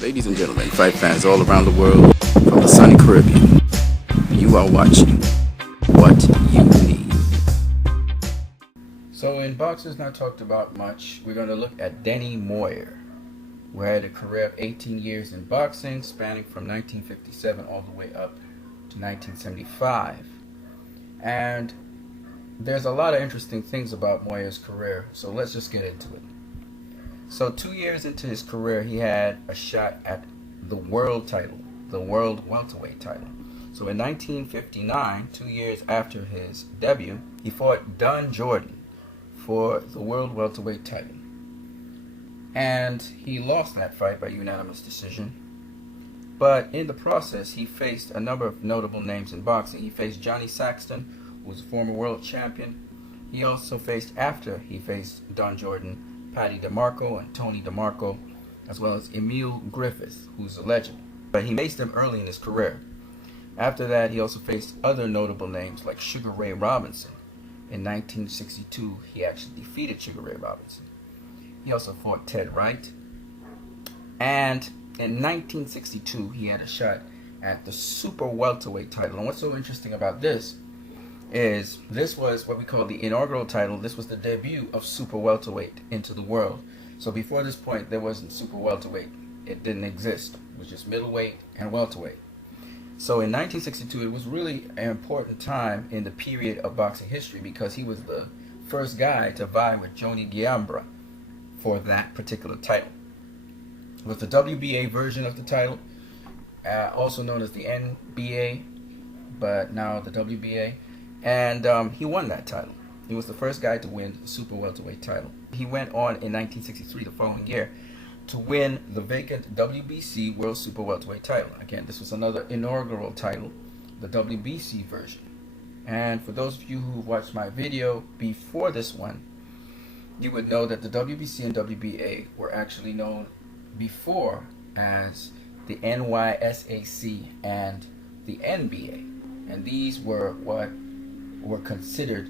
Ladies and gentlemen, fight fans all around the world, from the sunny Caribbean, you are watching What You Need. So in Boxers Not Talked About Much, we're going to look at Denny Moyer, who had a career of 18 years in boxing, spanning from 1957 all the way up to 1975. And there's a lot of interesting things about Moyer's career, so let's just get into it. So 2 years into his career, he had a shot at the world title, the world welterweight title. So in 1959, 2 years after his debut, he fought Don Jordan for the world welterweight title. And he lost that fight by unanimous decision. But in the process, he faced a number of notable names in boxing. He faced Johnny Saxton, who was a former world champion. He also faced, after he faced Don Jordan, Paddy DeMarco and Tony DeMarco, as well as Emil Griffith, who's a legend. But he faced him early in his career. After that, he also faced other notable names like Sugar Ray Robinson. In 1962, he actually defeated Sugar Ray Robinson. He also fought Ted Wright. And in 1962, he had a shot at the super welterweight title. And what's so interesting about this is this was what we call the inaugural title. This was the debut of super welterweight into the world. So before this point, there wasn't super welterweight. It didn't exist. It was just middleweight and welterweight. So in 1962, it was really an important time in the period of boxing history because he was the first guy to vie with Johnny Giambra for that particular title. It was the WBA version of the title, also known as the NBA, but now the WBA. And he won that title. He was the first guy to win the super welterweight title. He went on in 1963, the following year, to win the vacant WBC World Super Welterweight title. Again, this was another inaugural title, the WBC version. And for those of you who watched my video before this one, you would know that the WBC and WBA were actually known before as the NYSAC and the NBA. And these were what were considered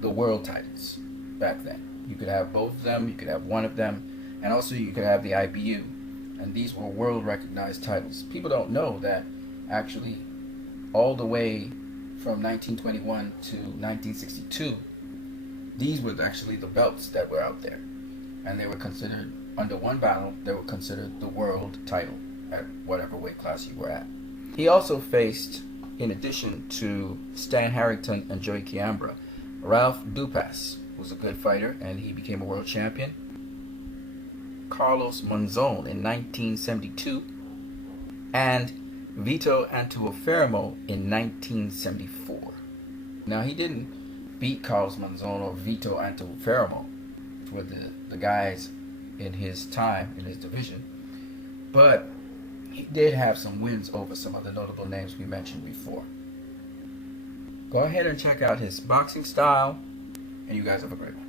the world titles back then. You could have both of them, you could have one of them, and also you could have the IBU. And these were world recognized titles. People don't know that actually all the way from 1921 to 1962, these were actually the belts that were out there. And they were considered, under one battle, they were considered the world title at whatever weight class you were at. He also faced, in addition to Stan Harrington and Joey Chiambra, Ralph Dupas was a good fighter, and he became a world champion. Carlos Monzon in 1972, and Vito Antuofermo in 1974. Now, he didn't beat Carlos Monzon or Vito Antuofermo, which were the guys in his time, in his division, but he did have some wins over some of the notable names we mentioned before. Go ahead and check out his boxing style, and you guys have a great one.